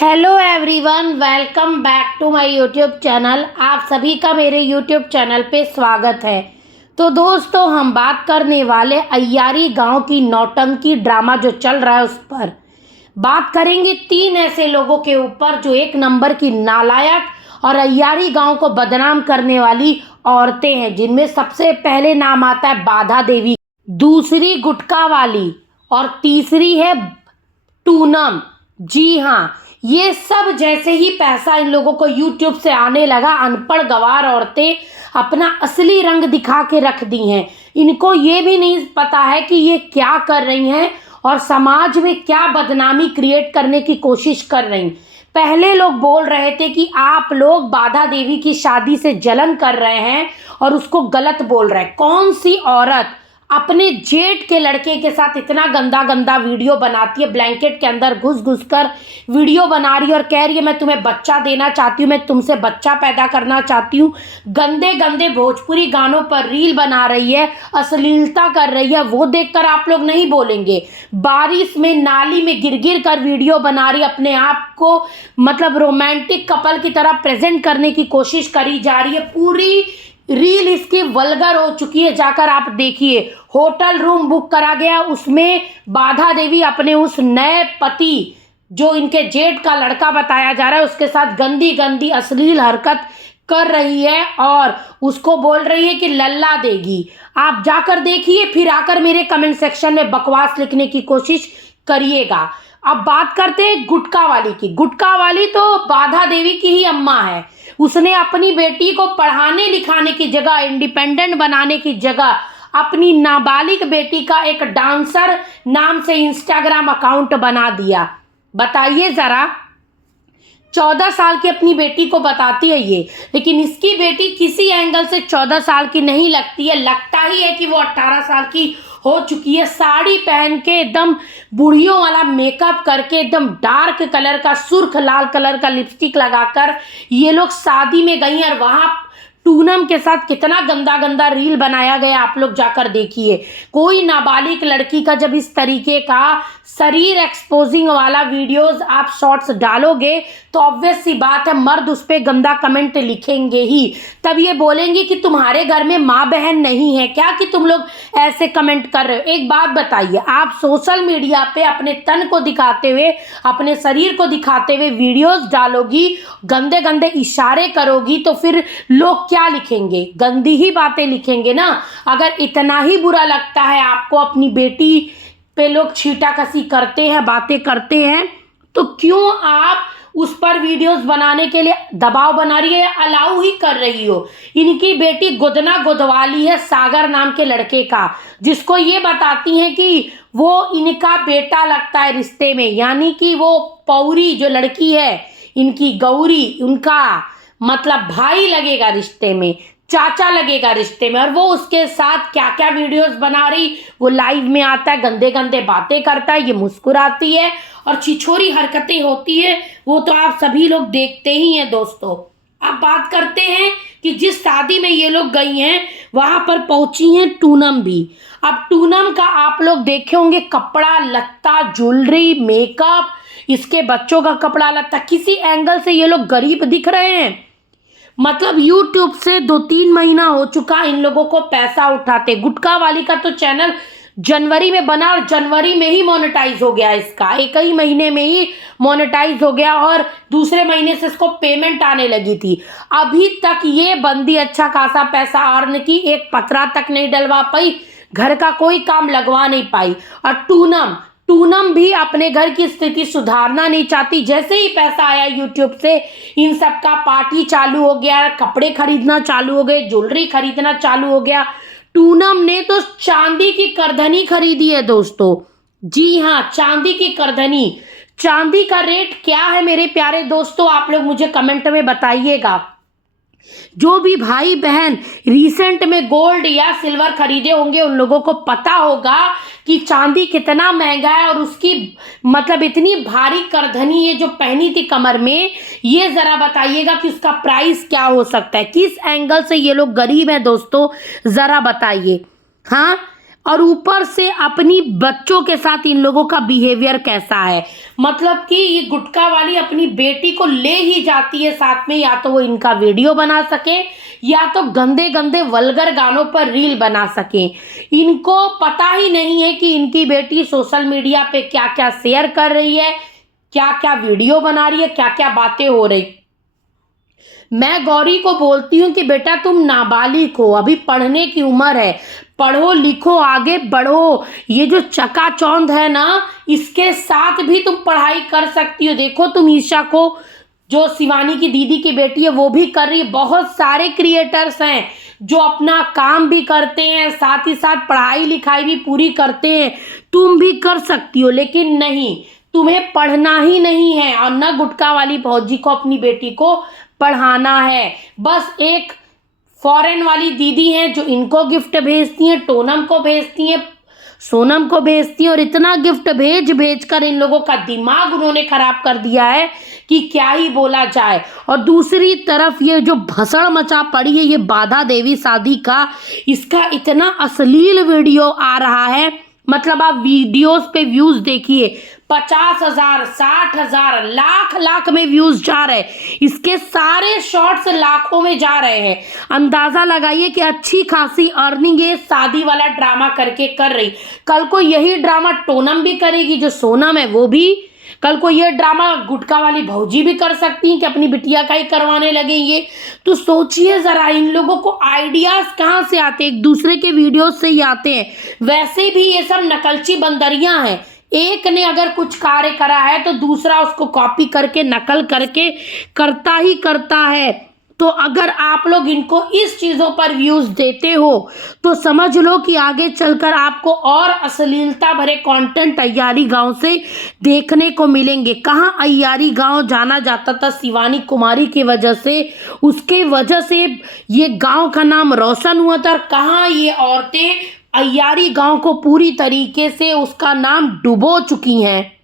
Hello everyone, welcome back to my YouTube channel. आप सभी का मेरे यूट्यूब चैनल पे स्वागत है। तो दोस्तों, हम बात करने वाले अय्यारी गांव की नौटंकी ड्रामा जो चल रहा है उस पर बात करेंगे। 3 ऐसे लोगों के ऊपर जो एक नंबर की नालायक और अय्यारी गांव को बदनाम करने वाली औरतें हैं, जिनमें सबसे पहले नाम आता है बाधा देवी, दूसरी गुटखा वाली और तीसरी है टूनम। जी हाँ, ये सब जैसे ही पैसा इन लोगों को यूट्यूब से आने लगा, अनपढ़ गंवार औरतें अपना असली रंग दिखा के रख दी हैं। इनको ये भी नहीं पता है कि ये क्या कर रही हैं और समाज में क्या बदनामी क्रिएट करने की कोशिश कर रही हैं। पहले लोग बोल रहे थे कि आप लोग बाधा देवी की शादी से जलन कर रहे हैं और उसको गलत बोल रहे हैं। कौन सी औरत अपने जेठ के लड़के के साथ इतना गंदा गंदा वीडियो बनाती है, ब्लैंकेट के अंदर घुस घुस कर वीडियो बना रही है और कह रही है मैं तुम्हें बच्चा देना चाहती हूँ, मैं तुमसे बच्चा पैदा करना चाहती हूँ। गंदे गंदे भोजपुरी गानों पर रील बना रही है, अश्लीलता कर रही है। वो देखकर आप लोग नहीं बोलेंगे। बारिश में नाली में गिर गिर कर वीडियो बना रही, अपने आप को मतलब रोमांटिक कपल की तरह प्रेजेंट करने की कोशिश करी जा रही है। पूरी रील इसकी वल्गर हो चुकी है। जाकर आप देखिए, होटल रूम बुक करा गया, उसमें बाधा देवी अपने उस नए पति जो इनके जेठ का लड़का बताया जा रहा है उसके साथ गंदी गंदी अश्लील हरकत कर रही है और उसको बोल रही है कि लल्ला देगी। आप जाकर देखिए, फिर आकर मेरे कमेंट सेक्शन में बकवास लिखने की कोशिश करिएगा। अब बात करते हैं गुटखा वाली की। गुटखा वाली तो बाधा देवी की ही अम्मा है। उसने अपनी बेटी को पढ़ाने लिखाने की जगह, इंडिपेंडेंट बनाने की जगह अपनी नाबालिग बेटी का एक डांसर नाम से इंस्टाग्राम अकाउंट बना दिया। बताइए जरा, 14 साल की अपनी बेटी को बताती है ये, लेकिन इसकी बेटी किसी एंगल से 14 साल की नहीं लगती है। लगता ही है कि वो 18 साल की हो चुकी है। साड़ी पहन के एकदम बुढ़ियों वाला मेकअप करके, एकदम डार्क कलर का, सुर्ख लाल कलर का लिपस्टिक लगाकर ये लोग शादी में गई हैं और वहां टूनम के साथ कितना गंदा गंदा रील बनाया गया, आप लोग जाकर देखिए। कोई नाबालिग लड़की का जब इस तरीके का शरीर एक्सपोजिंग वाला वीडियोस आप शॉर्ट्स डालोगे तो ऑब्वियस सी बात है मर्द उस पर गंदा कमेंट लिखेंगे ही। तब ये बोलेंगे कि तुम्हारे घर में माँ बहन नहीं है क्या कि तुम लोग ऐसे कमेंट कर रहे हो। एक बात बताइए, आप सोशल मीडिया पे अपने तन को दिखाते हुए, अपने शरीर को दिखाते हुए वीडियोस डालोगी, गंदे गंदे इशारे करोगी, तो फिर लोग क्या लिखेंगे? गंदी ही बातें लिखेंगे ना। अगर इतना ही बुरा लगता है आपको, अपनी बेटी पे लोग छींटाकशी करते हैं, बातें करते हैं, तो क्यों आप उस पर वीडियोस बनाने के लिए दबाव बना रही है या अलाउ ही कर रही हो? इनकी बेटी गुदना गुदवाली है सागर नाम के लड़के का, जिसको ये बताती हैं कि वो इनका बेटा लगता है रिश्ते में। यानी कि वो पौरी जो लड़की है इनकी, गौरी, उनका मतलब भाई लगेगा रिश्ते में, चाचा लगेगा रिश्ते में। और वो उसके साथ क्या क्या वीडियोस बना रही, वो लाइव में आता है, गंदे गंदे बातें करता है, ये मुस्कुराती है और छिछोरी हरकतें होती है, वो तो आप सभी लोग देखते ही हैं दोस्तों। अब बात करते हैं कि जिस शादी में ये लोग गई हैं वहां पर पहुंची हैं टूनम भी। अब टूनम का आप लोग देखे होंगे कपड़ा लत्ता, ज्वेलरी, मेकअप, इसके बच्चों का कपड़ा लत्ता, किसी एंगल से ये लोग गरीब दिख रहे हैं? मतलब YouTube से 2-3 महीना हो चुका इन लोगों को पैसा उठाते। गुटखा वाली का तो चैनल जनवरी में बना और जनवरी में ही मोनेटाइज हो गया, इसका एक ही महीने में ही मोनेटाइज हो गया और दूसरे महीने से इसको पेमेंट आने लगी थी। अभी तक ये बंदी अच्छा खासा पैसा अर्न की, एक पतरा तक नहीं डलवा पाई, घर का कोई काम लगवा नहीं पाई। और टूनम भी अपने घर की स्थिति सुधारना नहीं चाहती। जैसे ही पैसा आया यूट्यूब से, इन सब का पार्टी चालू हो गया, कपड़े खरीदना चालू हो गए, ज्वेलरी खरीदना चालू हो गया। टूनम ने तो चांदी की करधनी खरीदी है दोस्तों। जी हाँ, चांदी की करधनी। चांदी का रेट क्या है मेरे प्यारे दोस्तों, आप लोग मुझे कमेंट में बताइएगा। जो भी भाई बहन रिसेंट में गोल्ड या सिल्वर खरीदे होंगे उन लोगों को पता होगा कि चांदी कितना महंगा है। और उसकी मतलब इतनी भारी करधनी ये जो पहनी थी कमर में, ये जरा बताइएगा कि उसका प्राइस क्या हो सकता है। किस एंगल से ये लोग गरीब हैं दोस्तों, जरा बताइए। हाँ, और ऊपर से अपनी बच्चों के साथ इन लोगों का बिहेवियर कैसा है। मतलब कि ये गुटखा वाली अपनी बेटी को ले ही जाती है साथ में, या तो वो इनका वीडियो बना सके या तो गंदे गंदे वल्गर गानों पर रील बना सके। इनको पता ही नहीं है कि इनकी बेटी सोशल मीडिया पे क्या क्या शेयर कर रही है, क्या क्या वीडियो बना रही है, क्या क्या बातें हो रही। मैं गौरी को बोलती हूँ कि बेटा तुम नाबालिग हो, अभी पढ़ने की उम्र है, पढ़ो लिखो आगे बढ़ो। ये जो चकाचौंध है ना, इसके साथ भी तुम पढ़ाई कर सकती हो। देखो तुम ईशा को, जो शिवानी की दीदी की बेटी है, वो भी कर रही है। बहुत सारे क्रिएटर्स हैं जो अपना काम भी करते हैं, साथ ही साथ पढ़ाई लिखाई भी पूरी करते हैं। तुम भी कर सकती हो, लेकिन नहीं, तुम्हें पढ़ना ही नहीं है और न गुटखा वाली भौजी को अपनी बेटी को पढ़ाना है। बस एक फॉरेन वाली दीदी हैं जो इनको गिफ्ट भेजती हैं, टोनम को भेजती हैं, सोनम को भेजती हैं, और इतना गिफ्ट भेज भेज कर इन लोगों का दिमाग उन्होंने खराब कर दिया है कि क्या ही बोला जाए। और दूसरी तरफ ये जो भसड़ मचा पड़ी है, ये बाधा देवी शादी का, इसका इतना अश्लील वीडियो आ रहा है। मतलब आप वीडियोस पे व्यूज देखिए, 50,000, 60,000, लाख लाख में व्यूज जा रहे हैं। इसके सारे शॉर्ट्स लाखों में जा रहे हैं। अंदाजा लगाइए कि अच्छी खासी अर्निंग ये शादी वाला ड्रामा करके कर रही। कल को यही ड्रामा टोनम भी करेगी, जो सोनम है वो भी। कल को ये ड्रामा गुटखा वाली भौजी भी कर सकती हैं कि अपनी बिटिया का ही करवाने लगेंगे। तो सोचिए जरा, इन लोगों को आइडियाज कहाँ से आते हैं? एक दूसरे के वीडियो से ही आते हैं। वैसे भी ये सब नकलची बंदरियां हैं। एक ने अगर कुछ कार्य करा है तो दूसरा उसको कॉपी करके, नकल करके करता ही करता है। तो अगर आप लोग इनको इस चीज़ों पर व्यूज़ देते हो तो समझ लो कि आगे चलकर आपको और अश्लीलता भरे कंटेंट अय्यारी गांव से देखने को मिलेंगे। कहाँ अय्यारी गांव जाना जाता था शिवानी कुमारी की वजह से, उसके वजह से ये गांव का नाम रोशन हुआ था। कहाँ ये औरतें अय्यारी गांव को पूरी तरीके से उसका नाम डुबो चुकी हैं।